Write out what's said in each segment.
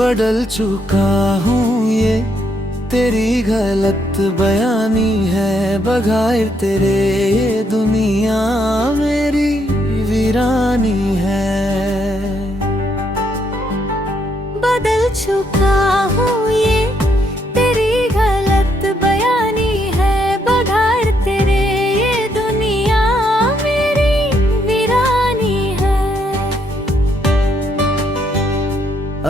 बदल चुका हूँ ये तेरी गलत बयानी है, बगैर तेरे ये दुनिया मेरी वीरानी है। बदल चुका हूँ ये तेरी गलत बयानी है, बगैर तेरे ये दुनिया मेरी वीरानी है।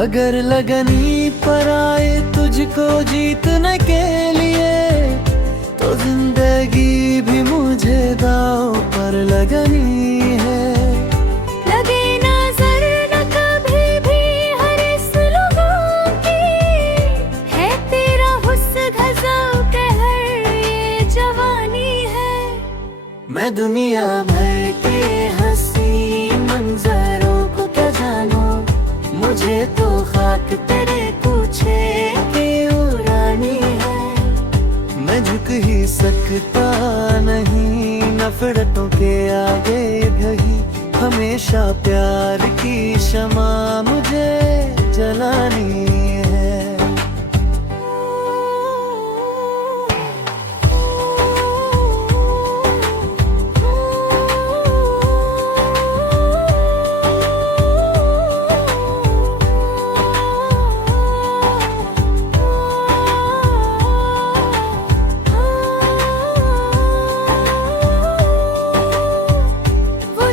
अगर लगनी पर आए तुझको जीतने के लिए, तो जिंदगी भी मुझे दांव पर लगनी है। लगे नजर न कभी भी हर इस लोगों की, है तेरा हुस्न गज़ब कहर ये जवानी है। मैं दुनिया भर के हंसी मंजरों को क्या जानूं, मुझे तो खाक तेरे पूछे की उड़ानी है। मैं झुक ही सकता नहीं नफरतों के आगे भी, हमेशा प्यार की शमा मुझे जलानी है।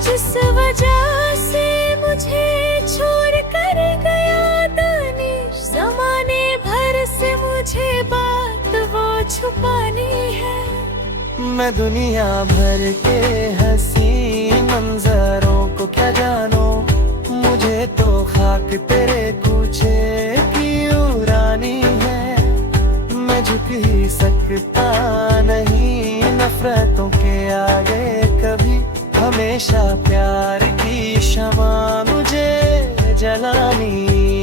जिस वजह से मुझे छोड़ कर गया दानिश, ज़माने भर से मुझे बात वो छुपानी है। मैं दुनिया भर के हंसी मंजरों को क्या जानूं, मुझे तो खाक तेरे कूचे की उड़ानी है। मैं झुक ही सकता नहीं नफरतों के आगे कभी, हमेशा प्यार की शमा मुझे जलानी